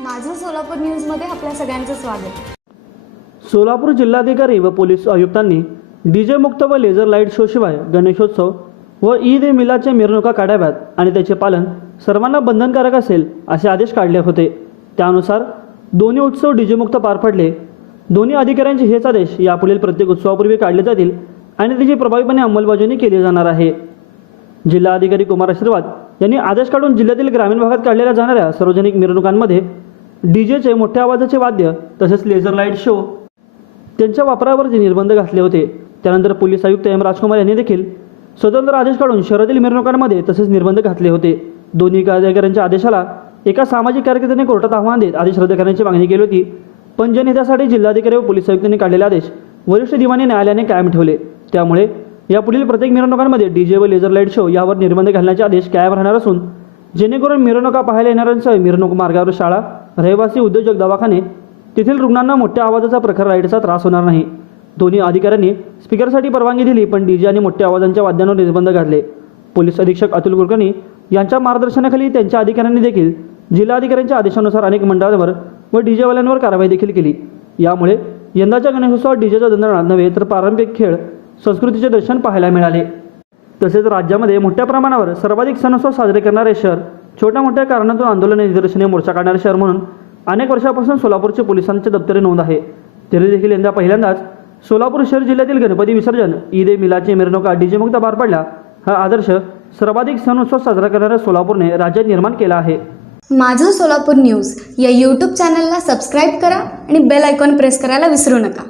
माझं सोलापूर न्यूजमध्ये आपल्या सगळ्यांचं स्वागत. सोलापूर जिल्हाधिकारी व पोलीस आयुक्तांनी डीजे मुक्त व लेझर लाइट शो शिवाय गणेशोत्सव व ईद ए मिलाच्या मिरवणुका काढाव्यात आणि त्याचे पालन सर्वांना बंधनकारक असेल असे आदेश काढले होते. त्यानुसार दोन्ही उत्सव डीजेमुक्त पार पडले. दोन्ही अधिकाऱ्यांचे हेच आदेश यापुढील प्रत्येक उत्सवापूर्वी काढले जातील आणि त्याची प्रभावीपणे अंमलबजावणी केली जाणार आहे. जिल्हाधिकारी कुमार आशीर्वाद यांनी आदेश काढून जिल्ह्यातील ग्रामीण भागात काढलेल्या जाणाऱ्या सार्वजनिक मिरवणुकांमध्ये डीजेचे मोठ्या आवाजाचे वाद्य तसेच लेझर लाइट शो त्यांच्या वापरावरती निर्बंध घातले होते. त्यानंतर पोलीस आयुक्त एम राजकुमार यांनी देखील स्वतंत्र आदेश काढून शहरातील मिरवणुकांमध्ये तसेच निर्बंध घातले होते. दोन्ही अधिकाऱ्यांच्या आदेशाला एका सामाजिक कार्यकर्त्याने कोर्टात आव्हान देत आदेश रद्द करण्याची मागणी केली होती. पण जनहितासाठी जिल्हाधिकारी व पोलीस आयुक्तांनी काढलेले आदेश वरिष्ठ दिवाणी न्यायालयाने कायम ठेवले. त्यामुळे यापुढील प्रत्येक मिरवणुकांमध्ये डीजे व लेझर लाइट शो यावर निर्बंध घालण्याचे आदेश कायम राहणार असून जेणेकरून मिरवणुका पाहायला येणाऱ्यांसह मिरवणूक मार्गावर शाळा रहिवासी उद्योजक दवाखाने तेथील रुग्णांना मोठ्या आवाजाचा प्रखर लाईटचा त्रास होणार नाही. दोन्ही अधिकाऱ्यांनी स्पीकरसाठी परवानगी दिली पण डीजे आणि मोठ्या आवाजांच्या वाद्यांवर निर्बंध घातले. पोलीस अधीक्षक अतुल कुलकर्णी यांच्या मार्गदर्शनाखाली त्यांच्या अधिकाऱ्यांनी देखील जिल्हाधिकाऱ्यांच्या आदेशानुसार अनेक मंडळांवर व डीजेवाल्यांवर कारवाई देखील केली. यामुळे यंदाच्या गणेशोत्सवात डीजेचा दंडनाथ नव्हे तर पारंपरिक खेळ संस्कृतीचे दर्शन पाहायला मिळाले. तसेच राज्यामध्ये मोठ्या प्रमाणावर सर्वाधिक सणोत्सव साजरे करणारे शहर छोट्या मोठ्या कारणातून आंदोलने निदर्शने मोर्चा काढणारे शहर म्हणून अनेक वर्षापासून सोलापूरचे पोलिसांचे दप्तरे नोंद आहे. तरी देखील यंदा पहिल्यांदाच सोलापूर शहर जिल्ह्यातील गणपती विसर्जन ईद ए मिलाची मिरवणुका डीजेमुक्त पार पडला हा आदर्श सर्वाधिक सण उत्सव साजरा करणाऱ्या सोलापूरने राज्यात निर्माण केला आहे. माझं सोलापूर न्यूज या यूट्यूब चॅनलला सबस्क्राईब करा आणि बेल आयकॉन प्रेस करायला विसरू नका.